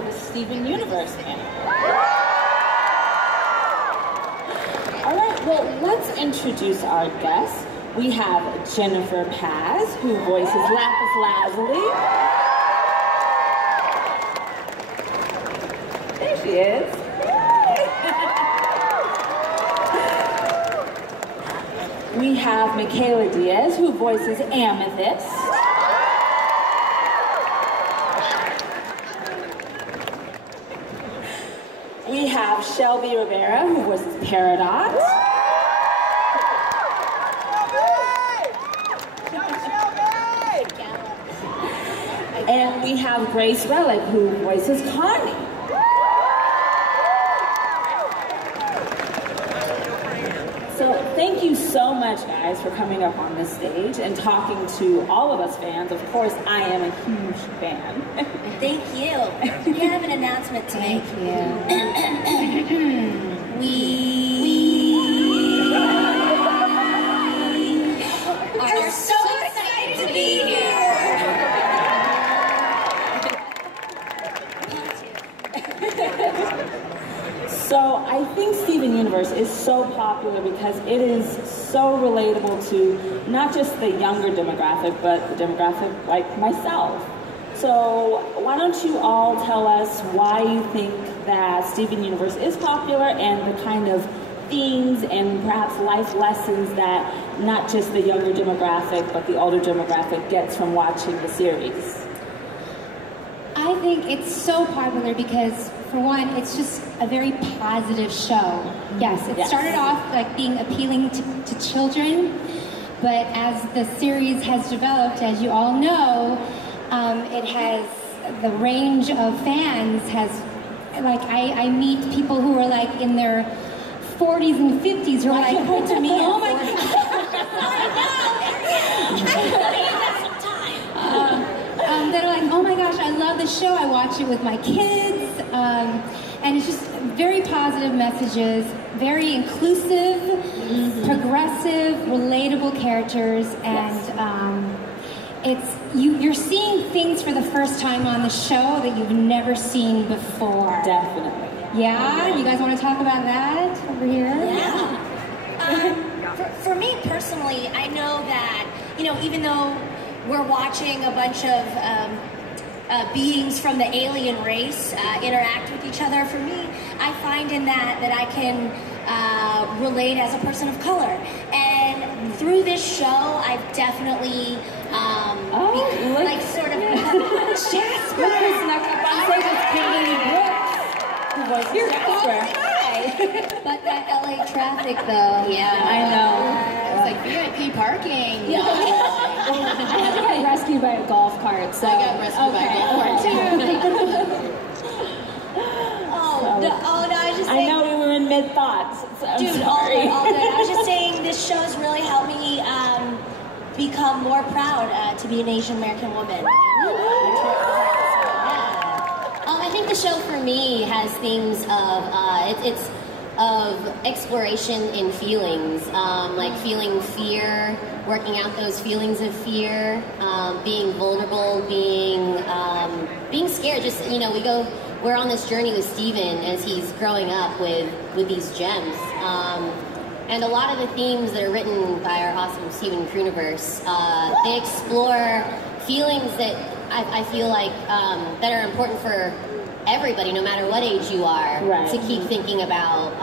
for the Steven Universe panel. All right, well, let's introduce our guests. We have Jennifer Paz, who voices Lapis Lazuli. There she is. We have Michaela Diaz, who voices Amethyst. We have Shelby Rivera, who voices Paradox. And we have Grace Relic, who voices Connie. So thank you so much, guys, for coming up on this stage and talking to all of us fans. Of course, I am a huge fan. Thank you. We have an announcement to make. Thank you. We are so excited to be here. So I think Steven Universe is so popular because it is so relatable to not just the younger demographic, but the demographic like myself. So why don't you all tell us why you think that Steven Universe is popular and the kind of themes and perhaps life lessons that not just the younger demographic, but the older demographic gets from watching the series? I think it's so popular because, for one, it's just a very positive show. Yes, it started off like being appealing to children, but as the series has developed, as you all know, it has, the range of fans has, like, I meet people who are like in their 40s and 50s who are like, point to me. oh my God. That are like, oh my gosh, I love the show. I watch it with my kids. And it's just very positive messages, very inclusive, progressive, relatable characters, and you're seeing things for the first time on the show that you've never seen before. Definitely. Yeah? You guys want to talk about that over here? Yeah. For me personally, I know that, you know, even though we're watching a bunch of beings from the alien race interact with each other, for me, I find in that I can relate as a person of color. And through this show, I've definitely like sort of Jasper. You're Jasper. But that LA traffic, though, yeah. I know. It's like VIP parking. Yeah. I got rescued by a golf cart, so. got rescued by a golf cart too. Oh, no, I was just saying. I know we were in mid-thoughts. So Dude, all good. I was just saying this show has really helped me become more proud to be an Asian American woman. I think the show for me has themes of it's of exploration in feelings, like feeling fear, working out those feelings of fear, being vulnerable, being scared. Just, you know, we're on this journey with Steven as he's growing up with these gems. And a lot of the themes that are written by our awesome Steven Universe, they explore feelings that I feel like that are important for everybody, no matter what age you are, to keep thinking about.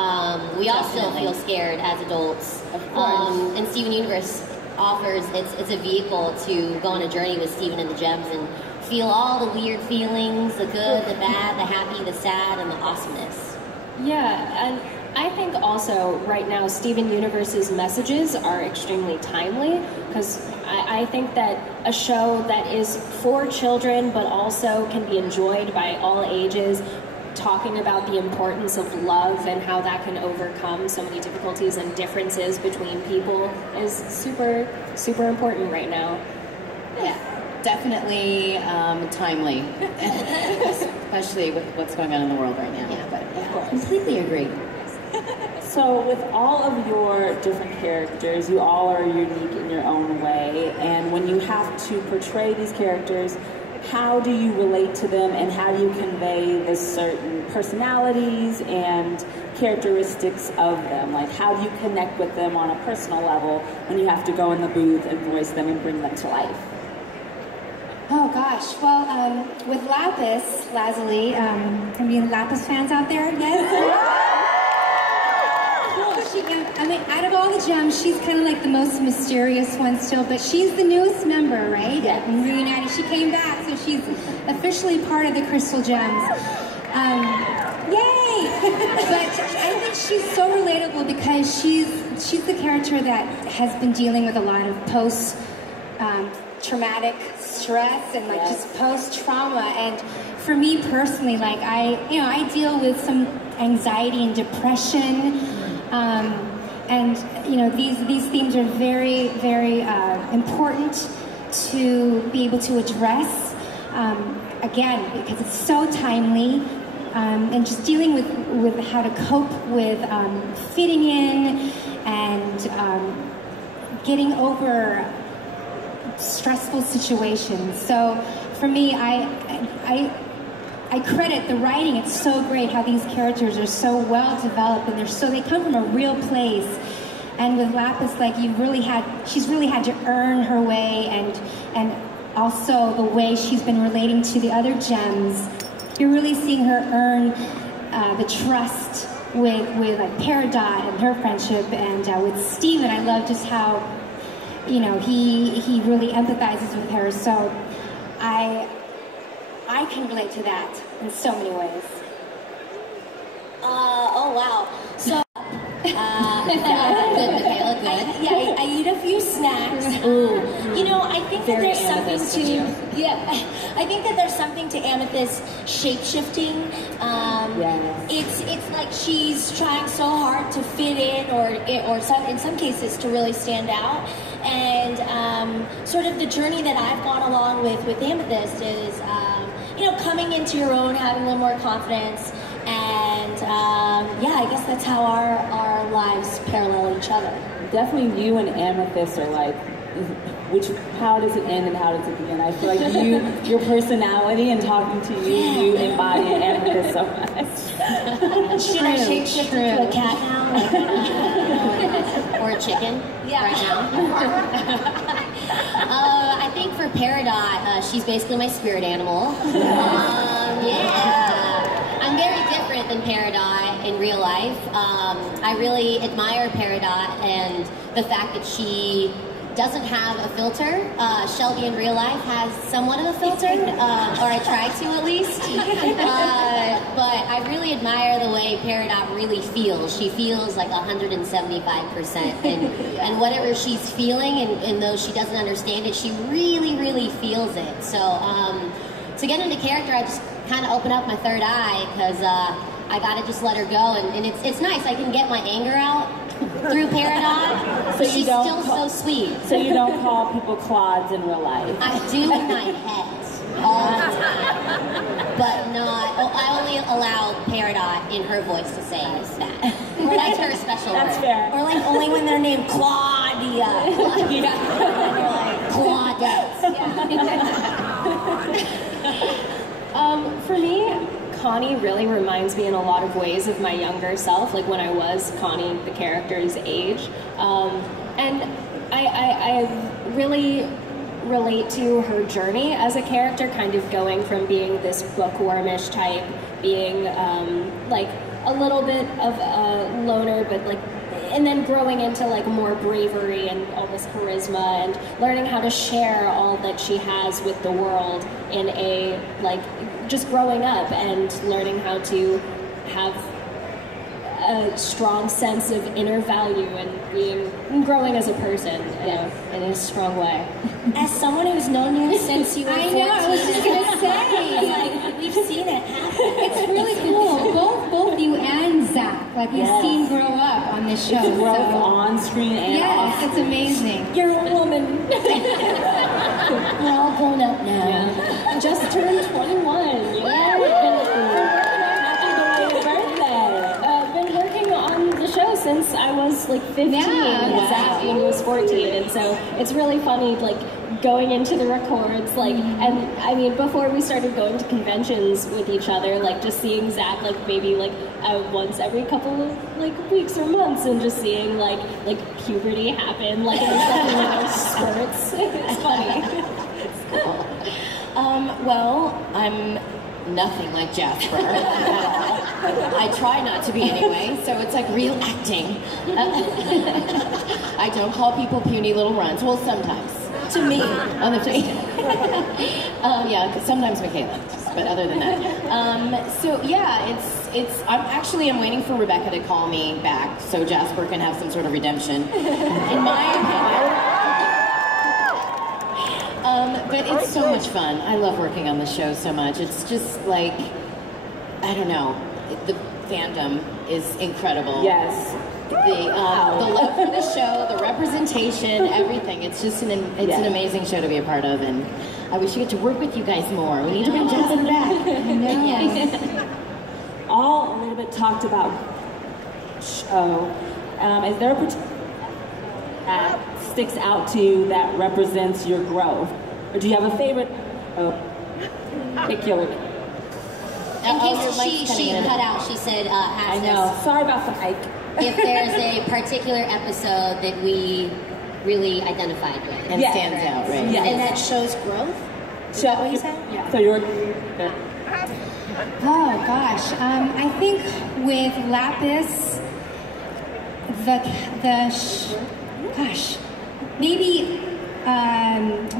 We all still feel scared as adults. Of course. And Steven Universe offers, it's a vehicle to go on a journey with Steven and the Gems and feel all the weird feelings, the good, the bad, the happy, the sad, and the awesomeness. Yeah, and I think also right now Steven Universe's messages are extremely timely, because I think that a show that is for children but also can be enjoyed by all ages, talking about the importance of love and how that can overcome so many difficulties and differences between people is super, super important right now. Yeah, definitely timely, especially with what's going on in the world right now. Yeah, but yeah, completely agree. So with all of your different characters, you all are unique in your own way, and when you have to portray these characters, how do you relate to them and how do you convey this certain personalities and characteristics of them? Like, how do you connect with them on a personal level when you have to go in the booth and voice them and bring them to life? Oh gosh, well, with Lapis Lazuli, any Lapis fans out there? Yes? I mean, out of all the gems, she's kind of like the most mysterious one still, but she's the newest member, right? Yes. And reunited, she came back, so she's officially part of the Crystal Gems. Yay! But I think she's so relatable because she's the character that has been dealing with a lot of post-traumatic stress and like just post-trauma. And for me personally, like I deal with some anxiety and depression. And these themes are very, very important to be able to address. Again, because it's so timely, and just dealing with how to cope with fitting in and getting over stressful situations. So for me, I credit the writing. It's so great how these characters are so well developed, and they come from a real place. And with Lapis, like she's really had to earn her way, and also the way she's been relating to the other gems. You're really seeing her earn the trust with like Peridot and her friendship, and with Steven, I love just how he really empathizes with her. So I can relate to that in so many ways. Oh wow. So good, Michaela, good. I eat a few snacks. Ooh. I think that there's something I think that there's something to Amethyst shape-shifting. It's like she's trying so hard to fit in, or in some cases to really stand out. And sort of the journey that I've gone along with Amethyst is, coming into your own, having a little more confidence, and I guess that's how our lives parallel each other. Definitely you and Amethyst are like, how does it end and how does it begin? I feel like your personality and talking to you embody Amethyst so much. Should I shape-shift into a cat now? Or a chicken right now. I think for Peridot, she's basically my spirit animal. I'm very different than Peridot in real life. I really admire Peridot and the fact that she doesn't have a filter. Shelby in real life has somewhat of a filter, or I try to at least. But I really admire the way Peridot really feels. She feels like 175%. And whatever she's feeling, and though she doesn't understand it, she really, really feels it. So to get into character, I just kind of open up my third eye, because I gotta just let her go. And it's nice. I can get my anger out through Peridot, but she's still so sweet. So you don't call people clods in real life? I do in my head all the time, but not. I only allow Peridot in her voice to say that. Or that's her special That's word. fair. Or like only when they're named Claudia. Claudia. For me, Connie really reminds me in a lot of ways of my younger self, like when I was Connie, the character's age. And I really relate to her journey as a character, kind of going from being this bookwormish type, being like a little bit of a loner, but like, and then growing into like more bravery and all this charisma, and learning how to share all that she has with the world in a, like, just growing up and learning how to have a strong sense of inner value and growing as a person in a strong way. As someone who's known you since you were 14, I was just gonna say, like, we've seen it happen. it's really cool. Both you and Zach, like we've seen grow up on this show. Growth on screen and off Yes, it's amazing. You're a woman. We're all grown up now. Yeah. Just turned 21. Yeah. Happy belated birthday. Been working on the show since I was like 15, Yeah. and Zach was 14, and so it's really funny, like going into the records, like, and I mean, before we started going to conventions with each other, like, just seeing Zach, like, maybe, like, once every couple of, like, weeks or months, and just seeing, like puberty happen, like, in little spurts. It's funny. It's cool. Well, I'm nothing like Jasper. I try not to be anyway, so it's like real acting. I don't call people puny little runs. Well, sometimes. To me, on the face. Yeah, because sometimes Michaela, but other than that. So yeah, I'm waiting for Rebecca to call me back so Jasper can have some sort of redemption. In my opinion. But it's so much fun. I love working on the show so much. It's just like, I don't know, the fandom is incredible. Yes. The love for the show, the representation, everything. It's just an amazing show to be a part of, and I wish we get to work with you guys more. We need to bring Jasper back. Yes. All a little bit talked about show. Is there a particular that sticks out to you that represents your growth? Or do you have a favorite particular? In case she cut out, she said, I know. Sorry about the mic. If there's a particular episode that we really identified with. And stands out, right? Yes. And that shows growth? Is that what you said? Yeah. So you're... Oh gosh, I think with Lapis, maybe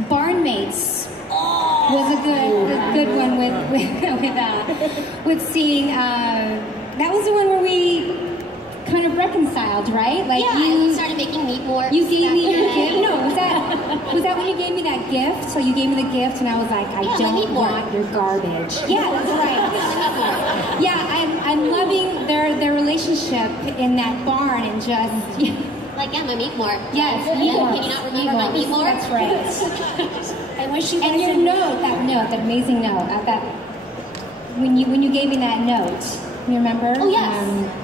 Barnmates was a good one with seeing. That was the one where we kind of reconciled, right? Like you started making meat more. You gave me your gift. No, was that when you gave me that gift? So you gave me the gift, and I was like, I don't want your garbage. Yeah, that's right. Yeah, I'm loving their relationship in that barn, and just like my meat more. Yes, can you not remember my meat more? That's right. I wish you. And your note, that amazing note, that when you gave me that note, you remember? Oh yes.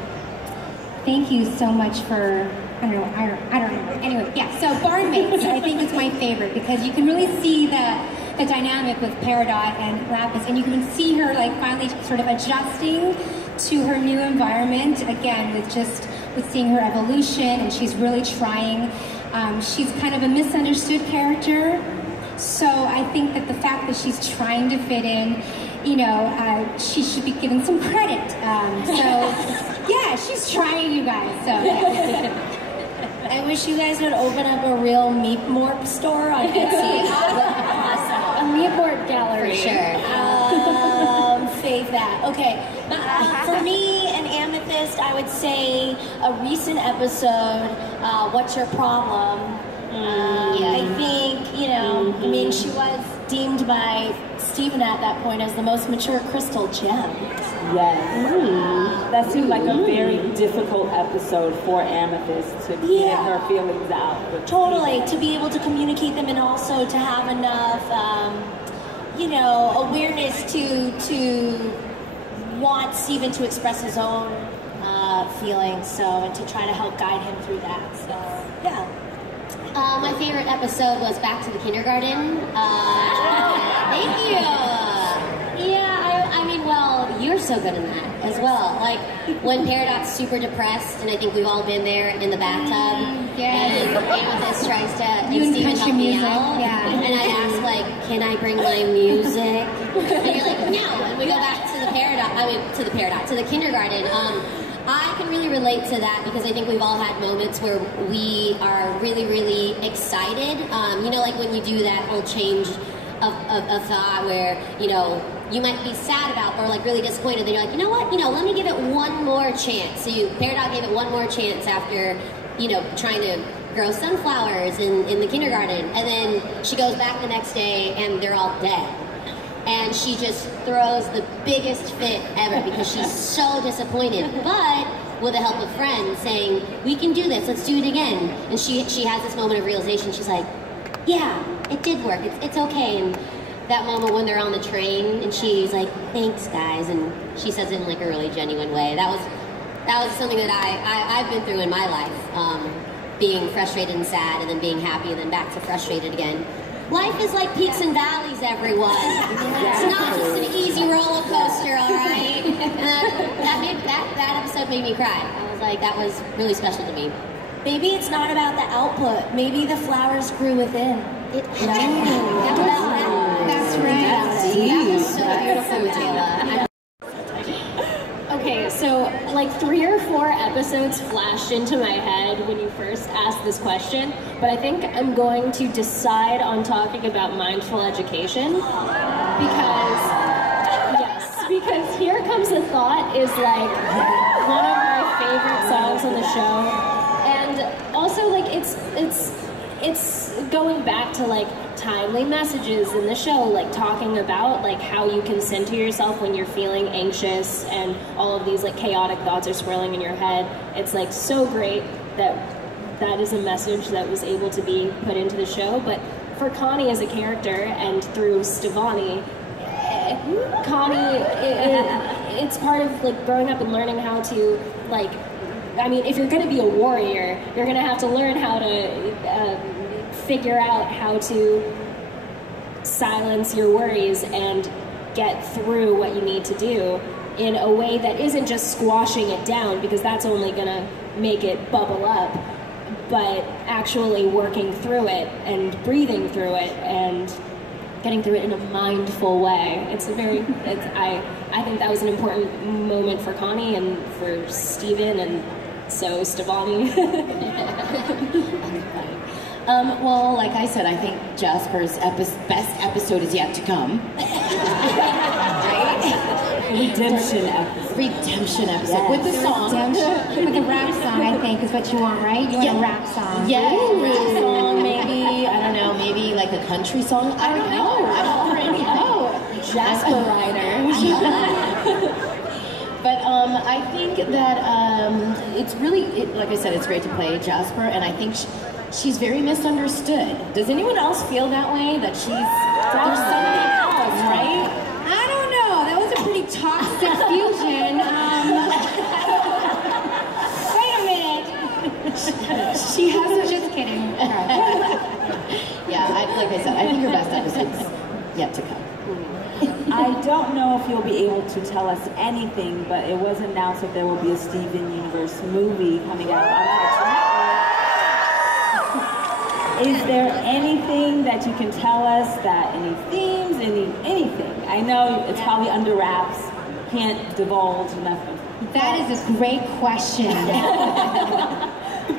Thank you so much for, I don't know. Anyway, yeah, so Barnmates, I think is my favorite because you can really see the dynamic with Peridot and Lapis, and you can see her like finally sort of adjusting to her new environment, again, with seeing her evolution, and she's really trying. She's kind of a misunderstood character, so I think that the fact that she's trying to fit in, she should be given some credit. Yeah, she's trying, you guys. So yeah. I wish you guys would open up a real Meat Morp store on Etsy. Awesome. A Meat Morp gallery. For sure. Fave that. Okay. For me and Amethyst, I would say a recent episode, What's Your Problem? I think, I mean, she was deemed by Steven at that point as the most mature crystal gem. Yes. That seemed like a very difficult episode for Amethyst to get her feelings out. Totally, to be able to communicate them and also to have enough, awareness to want Steven to express his own feelings, and to try to help guide him through that. So, yeah. My favorite episode was Back to the Kindergarten. Thank you. Yeah, I mean, well, you're so good in that as well. Like, when Peridot's super depressed, and I think we've all been there in the bathtub, and Amethyst tries to, and Steven help me out, and I ask, like, can I bring my music? And you're like, no, and we go back to the kindergarten. I can really relate to that because I think we've all had moments where we are really, really excited. Like when you do that whole change of thought where, you might be sad about or like really disappointed. Then you're like, you know what? Let me give it one more chance. So Peridot gave it one more chance after, trying to grow sunflowers in the kindergarten. And then she goes back the next day and they're all dead. And she just throws the biggest fit ever because she's so disappointed. But with the help of friends saying, we can do this, let's do it again. And she has this moment of realization. She's like, yeah, it did work, it's okay. And that moment when they're on the train and she's like, thanks guys. And she says it in like a really genuine way. That was something that I've been through in my life. Being frustrated and sad and then being happy and then back to frustrated again. life is like peaks and valleys, everyone. It's not just an easy roller coaster, all right? And that episode made me cry. I was like, that was really special to me. Maybe it's not about the output. Maybe the flowers grew within. That's right. That was so beautiful, Michaela. Okay, so like 3 or 4 episodes flashed into my head when you first asked this question, but I think I'm going to decide on talking about mindful education because Here Comes a Thought is like one of my favorite songs on the show, and also like it's going back to like timely messages in the show, like talking about like how you can center yourself when you're feeling anxious and all of these like chaotic thoughts are swirling in your head. It's like so great that is a message that was able to be put into the show. But for Connie as a character and through Stevani, Connie, it's part of like growing up and learning how to like, I mean, if you're going to be a warrior, you're going to have to learn how to figure out how to silence your worries and get through what you need to do in a way that isn't just squashing it down, because that's only going to make it bubble up, but actually working through it and breathing through it and getting through it in a mindful way. I think that was an important moment for Connie and for Steven, and so Stevani. Well, like I said, I think Jasper's best episode is yet to come. Right? Redemption episode. Redemption episode. Yes. With the song. Redemption. With a rap song, I think, is what you want, right? You want a rap song. Yeah, rap song, maybe. I don't know, maybe like a country song. I don't know. I'm all for any help. Jasper Ryder. But I think that it's really, like I said, it's great to play Jasper, and I think she's very misunderstood. Does anyone else feel that way? That there's somebody else, right? I don't know. That was a pretty toxic fusion. Wait a minute. She has just kidding. Yeah, like I said, I think her best episode's yet to come. I don't know if you'll be able to tell us anything, but it was announced that there will be a Steven Universe movie coming out on Untitled Chapter. Is there anything that you can tell us, that any themes, anything? I know it's probably under wraps, can't divulge nothing. That is a great question.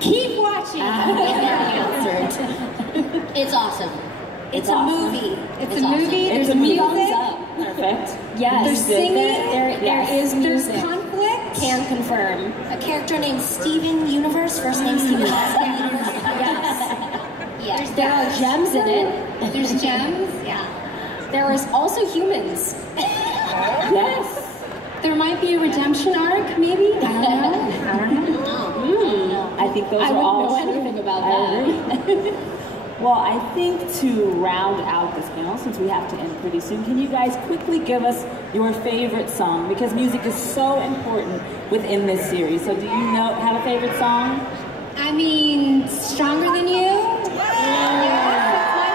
Keep watching. It's awesome. It's a movie. It's a movie. There's a music. Perfect. Yes. There's singing. There is music. There's conflict. Can confirm. A character named Steven Universe, first name Steven, last name Universe. Yes. Yes. There are gems in it. There's gems. Yeah. There is also humans. Yes. There might be a redemption arc, maybe. I don't know. I think those I are all wouldn't know true. anything about I that. agree. Well, I think to round out this panel, since we have to end pretty soon, can you guys quickly give us your favorite song? Because music is so important within this series. So do you have a favorite song? I mean, Stronger Than You. Yeah, that's my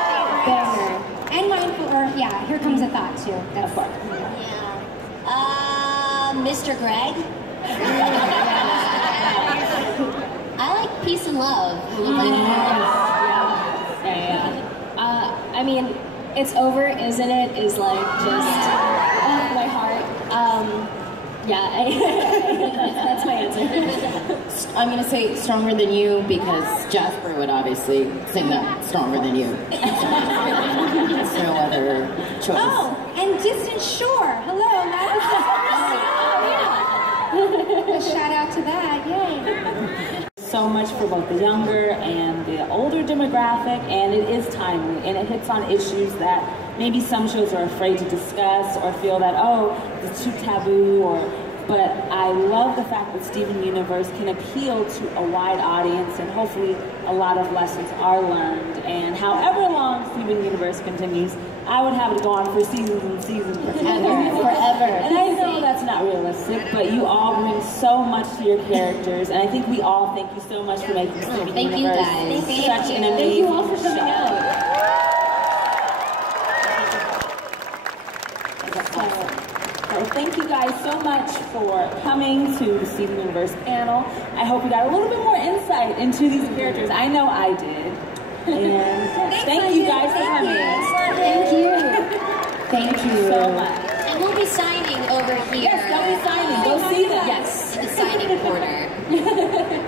favorite. And Mindful, or Here Comes a Thought too. That's fun. Yeah. Mr. Greg. I like Peace and Love. I mean, It's Over, Isn't It? Is like just my heart. That's my answer. I'm going to say Stronger Than You because Jasper would obviously sing that Stronger Than You. There's no other choice. Oh, and Distant Shore. Hello, a shout out to that. Yay. So much for both the younger and the older demographic, and it is timely, and it hits on issues that maybe some shows are afraid to discuss or feel that, oh, it's too taboo, but I love the fact that Steven Universe can appeal to a wide audience, and hopefully a lot of lessons are learned. And however long Steven Universe continues, I would have it go on for seasons and seasons forever. And I know that's not realistic, but you all bring so much to your characters, and I think we all thank you so much for making Steven Thank you Universe guys. such an amazing Thank you all for coming show. out. thank you guys so much for coming to the Steven Universe panel. I hope you got a little bit more insight into these characters. I know I did. And thank you guys for coming. Thank you. Thank you so much. And we'll be signing over here. Yes, they'll be signing. Go see them. Yes, the signing corner.